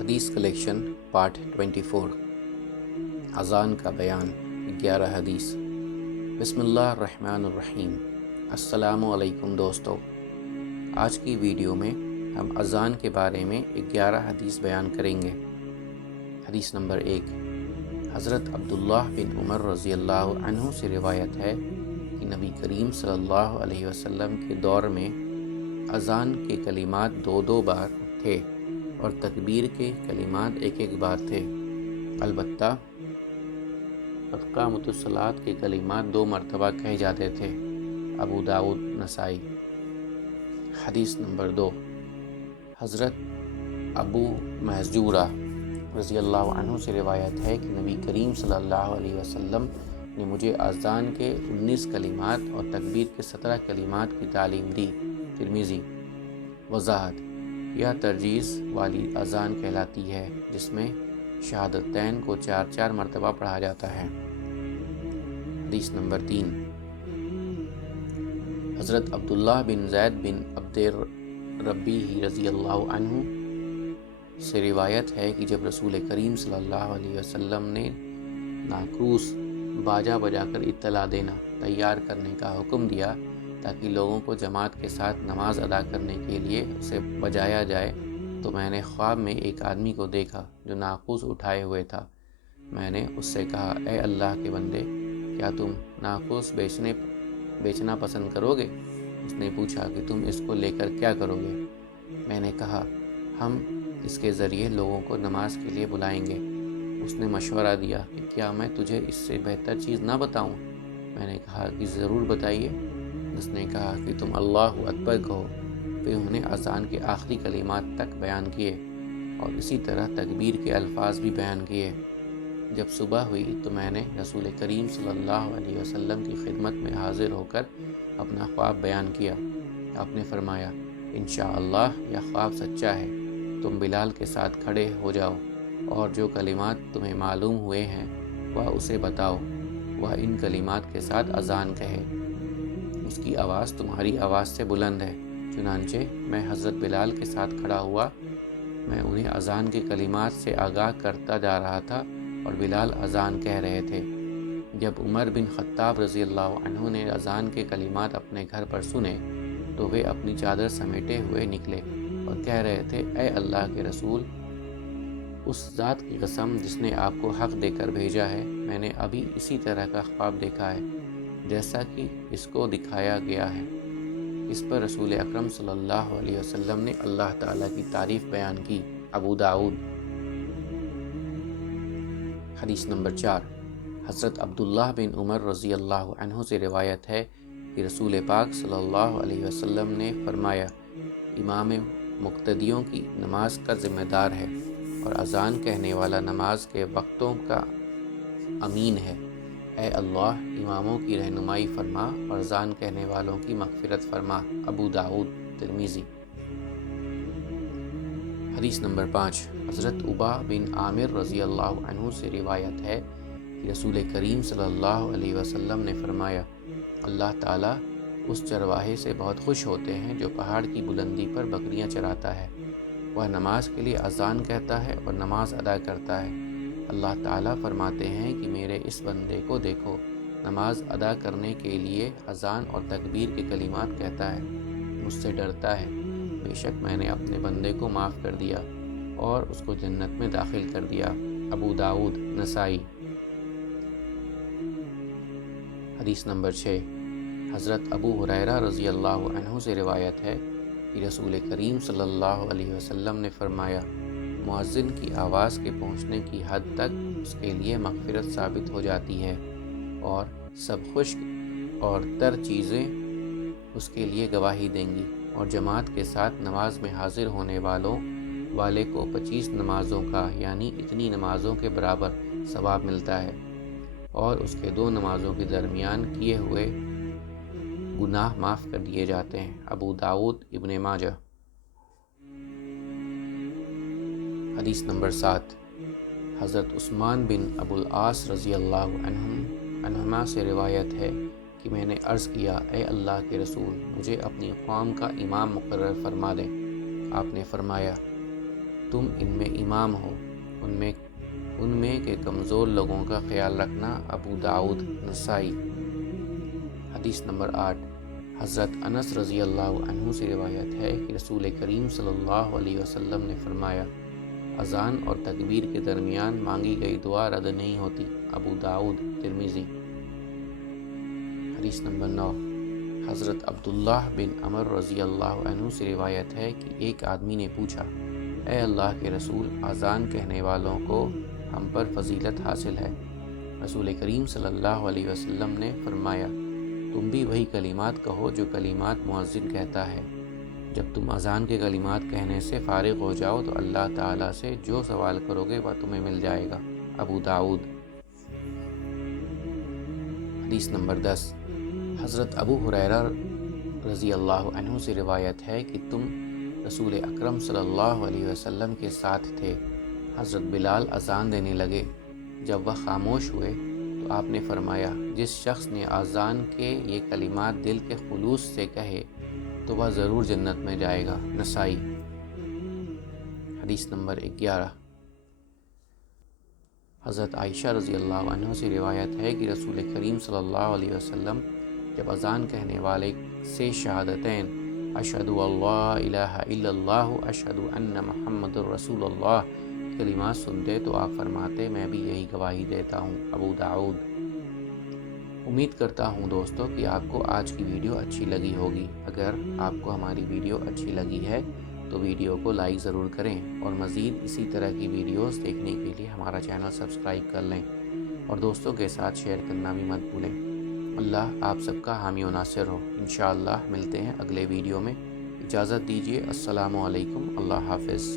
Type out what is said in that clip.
حدیث collection part 24 اذان کا بیان 11 حدیث۔ بسم اللہ الرحمن الرحیم۔ السلام علیکم دوستو، آج کی ویڈیو میں ہم اذان کے بارے میں 11 حدیث بیان کریں گے۔ حدیث نمبر 1، حضرت عبداللہ بن عمر رضی اللہ عنہ سے روایت ہے کہ نبی کریم صلی اللہ علیہ وسلم کے دور میں اذان کے کلمات دو بار تھے اور تکبیر کے کلمات ایک بار تھے۔ البتہ قد قامت الصلاۃ کے کلمات 2 مرتبہ کہے جاتے تھے۔ ابو داؤد، نسائی۔ حدیث نمبر 2، حضرت ابو محذورہ رضی اللہ عنہ سے روایت ہے کہ نبی کریم صلی اللہ علیہ وسلم نے مجھے اذان کے 19 کلمات اور تکبیر کے 17 کلمات کی تعلیم دی۔ ترمذی۔ وضاحت: یہ ترجیز والی اذان کہلاتی ہے جس میں شہادتین کو 4 مرتبہ پڑھا جاتا ہے۔ حدیث نمبر 3، حضرت عبداللہ بن زید بن عبد ربی رضی اللہ عنہ سے روایت ہے کہ جب رسول کریم صلی اللہ علیہ وسلم نے ناقوس باجا بجا کر اطلاع دینا تیار کرنے کا حکم دیا تاکہ لوگوں کو جماعت کے ساتھ نماز ادا کرنے کے لیے اسے بجایا جائے، تو میں نے خواب میں ایک آدمی کو دیکھا جو ناقوس اٹھائے ہوئے تھا۔ میں نے اس سے کہا، اے اللہ کے بندے، کیا تم ناقوس بیچنا پسند کرو گے؟ اس نے پوچھا کہ تم اس کو لے کر کیا کرو گے؟ میں نے کہا، ہم اس کے ذریعے لوگوں کو نماز کے لیے بلائیں گے۔ اس نے مشورہ دیا کہ کیا میں تجھے اس سے بہتر چیز نہ بتاؤں؟ میں نے کہا کہ ضرور بتائیے۔ اس نے کہا کہ تم اللہ اکبر کہو۔ پھر انہوں نے اذان کے آخری کلمات تک بیان کیے اور اسی طرح تکبیر کے الفاظ بھی بیان کیے۔ جب صبح ہوئی تو میں نے رسول کریم صلی اللہ علیہ وسلم کی خدمت میں حاضر ہو کر اپنا خواب بیان کیا۔ آپ نے فرمایا، انشاءاللہ یہ خواب سچا ہے۔ تم بلال کے ساتھ کھڑے ہو جاؤ اور جو کلمات تمہیں معلوم ہوئے ہیں وہ اسے بتاؤ۔ وہ ان کلمات کے ساتھ اذان کہے، اس کی آواز تمہاری آواز سے بلند ہے۔ چنانچہ میں حضرت بلال کے ساتھ کھڑا ہوا۔ میں انہیں اذان کے کلمات سے آگاہ کرتا جا رہا تھا اور بلال اذان کہہ رہے تھے۔ جب عمر بن خطاب رضی اللہ عنہ نے اذان کے کلمات اپنے گھر پر سنے تو وہ اپنی چادر سمیٹے ہوئے نکلے اور کہہ رہے تھے، اے اللہ کے رسول، اس ذات کی قسم جس نے آپ کو حق دے کر بھیجا ہے، میں نے ابھی اسی طرح کا خواب دیکھا ہے جیسا کہ اس کو دکھایا گیا ہے۔ اس پر رسول اکرم صلی اللہ علیہ وسلم نے اللہ تعالیٰ کی تعریف بیان کی۔ ابو داؤد۔ حدیث نمبر 4، حضرت عبداللہ بن عمر رضی اللہ عنہ سے روایت ہے کہ رسول پاک صلی اللہ علیہ وسلم نے فرمایا، امام مقتدیوں کی نماز کا ذمہ دار ہے اور اذان کہنے والا نماز کے وقتوں کا امین ہے۔ اے اللہ، اماموں کی رہنمائی فرما اور اذان کہنے والوں کی مغفرت فرما۔ ابو داؤد، ترمذی۔ حدیث نمبر 5، حضرت عبا بن عامر رضی اللہ عنہ سے روایت ہے کہ رسول کریم صلی اللہ علیہ وسلم نے فرمایا، اللہ تعالیٰ اس چرواہے سے بہت خوش ہوتے ہیں جو پہاڑ کی بلندی پر بکریاں چراتا ہے۔ وہ نماز کے لیے اذان کہتا ہے اور نماز ادا کرتا ہے۔ اللہ تعالیٰ فرماتے ہیں کہ میرے اس بندے کو دیکھو، نماز ادا کرنے کے لیے اذان اور تکبیر کے کلمات کہتا ہے، مجھ سے ڈرتا ہے۔ بے شک میں نے اپنے بندے کو معاف کر دیا اور اس کو جنت میں داخل کر دیا۔ ابو داؤد، نسائی۔ حدیث نمبر 6، حضرت ابو ہریرہ رضی اللہ عنہ سے روایت ہے کہ رسول کریم صلی اللہ علیہ وسلم نے فرمایا، مؤذن کی آواز کے پہنچنے کی حد تک اس کے لیے مغفرت ثابت ہو جاتی ہے اور سب خشک اور تر چیزیں اس کے لیے گواہی دیں گی، اور جماعت کے ساتھ نماز میں حاضر ہونے والے کو 25 نمازوں کا یعنی اتنی نمازوں کے برابر ثواب ملتا ہے، اور اس کے 2 نمازوں کے درمیان کیے ہوئے گناہ معاف کر دیے جاتے ہیں۔ ابو داؤد، ابن ماجہ۔ حدیث نمبر 7، حضرت عثمان بن ابو العاص رضی اللہ عنہما سے روایت ہے کہ میں نے عرض کیا، اے اللہ کے رسول، مجھے اپنی قوم کا امام مقرر فرما دیں۔ آپ نے فرمایا، تم ان میں امام ہو، ان میں کے کمزور لوگوں کا خیال رکھنا۔ ابو داؤد، نسائی۔ حدیث نمبر 8، حضرت انس رضی اللہ عنہ سے روایت ہے کہ رسول کریم صلی اللہ علیہ وسلم نے فرمایا، اذان اور تکبیر کے درمیان مانگی گئی دعا رد نہیں ہوتی۔ ابو داؤد، ترمذی۔ حدیث نمبر 9، حضرت عبداللہ بن عمر رضی اللہ عنہ سے روایت ہے کہ ایک آدمی نے پوچھا، اے اللہ کے رسول، اذان کہنے والوں کو ہم پر فضیلت حاصل ہے۔ رسول کریم صلی اللہ علیہ وسلم نے فرمایا، تم بھی وہی کلمات کہو جو کلمات مؤذن کہتا ہے۔ جب تم اذان کے کلمات کہنے سے فارغ ہو جاؤ تو اللہ تعالیٰ سے جو سوال کرو گے وہ تمہیں مل جائے گا۔ ابو داؤد۔ حدیث نمبر 10، حضرت ابو ہریرہ رضی اللہ عنہ سے روایت ہے کہ تم رسول اکرم صلی اللہ علیہ وسلم کے ساتھ تھے۔ حضرت بلال اذان دینے لگے۔ جب وہ خاموش ہوئے تو آپ نے فرمایا، جس شخص نے اذان کے یہ کلمات دل کے خلوص سے کہے تو وہ ضرور جنت میں جائے گا۔ نسائی۔ حدیث نمبر 11، حضرت عائشہ رضی اللہ عنہ سے روایت ہے کہ رسول کریم صلی اللہ علیہ وسلم جب اذان کہنے والے سے شہادتین اشہد اللہ الہ الا اللہ اشہد ان محمد الرسول اللہ کلمات سنتے تو آپ فرماتے، میں بھی یہی گواہی دیتا ہوں۔ ابو داؤد۔ امید کرتا ہوں دوستو کہ آپ کو آج کی ویڈیو اچھی لگی ہوگی۔ اگر آپ کو ہماری ویڈیو اچھی لگی ہے تو ویڈیو کو لائک ضرور کریں، اور مزید اسی طرح کی ویڈیوز دیکھنے کے لیے ہمارا چینل سبسکرائب کر لیں، اور دوستوں کے ساتھ شیئر کرنا بھی مت بھولیں۔ اللہ آپ سب کا حامی و ناصر ہو۔ انشاءاللہ ملتے ہیں اگلے ویڈیو میں۔ اجازت دیجیے، السلام علیکم، اللہ حافظ۔